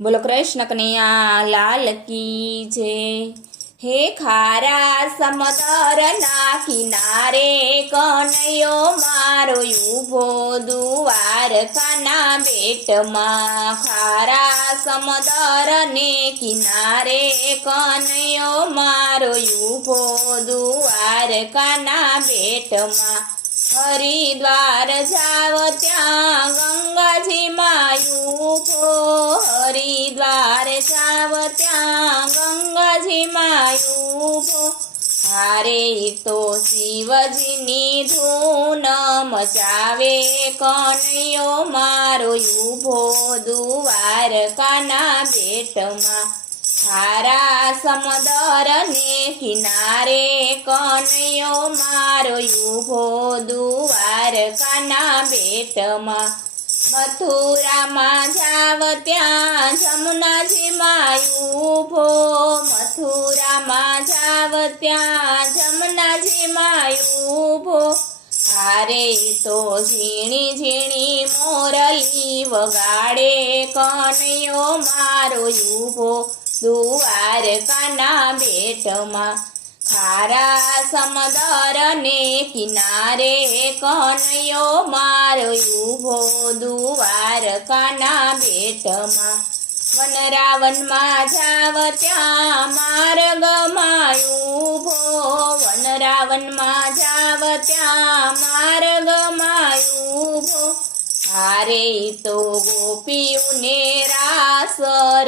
बोलो कृष्ण कन्हैया लाल की जय। हे खारा समदर ना किनारे कन्हैयो मारो ऊभो द्वारकाना बेटमां। खारा समदर ने किनारे कन्हैयो मारो ऊभो द्वारकाना बेटमां। हरिद्वार जाव त्या गंगाजी मायूभो। हरिद्वार जाव त्या गंगाजी मायूभो। हारे तो शिवजीनी धून मचावे कन्हैयो मारो ऊभो द्वारकाना बेटमां। खारा समदर ने किनारे कन्हैयो मारो ऊभो द्वारकाना बेटमां। मथुरा में जाव त्या जमुनाजी मायूभो। मथुरा में जाव त्या जमुनाजी मायूभो। हारे तो झीणी झीणी मोरली वगाड़े कन्हैयो मारो ऊभो द्वारकाना बेटमां। खारा समदर ने किनारे कन्हैयो मारो ऊभो द्वारकाना बेटमां। वनरावन में जाव त्या मार्ग मायूभो। वनरावन में जाव त्या मार्ग मायूभो। हारे तो गोपीओने रास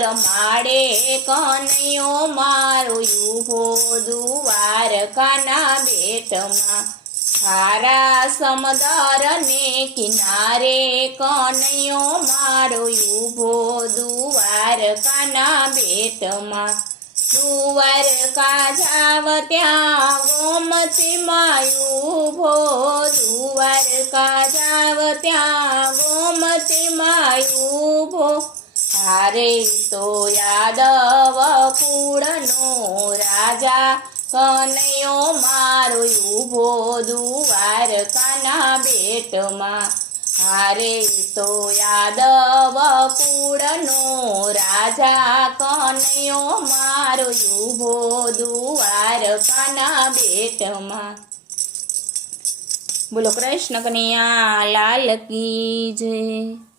रमाड़े कन्हैयो मारो ऊभो द्वारकाना बेटमां। खारा समदर ने किनारे कन्हैयो मारो ऊभो द्वारकाना बेटमां। द्वारका जाव त्या गोमती मायूभो। द्वारका जाव त्या गोमती मायूभो। हारे तो यादव कुळनो राजा कन्हैयो मारो ऊभो द्वारकाना बेटमां। हारे तो यादव कुळनो राजा कन्हैयो मारो ऊभो द्वारकाना बेटमां। बोलो कृष्ण कन्हैया लाल की जय।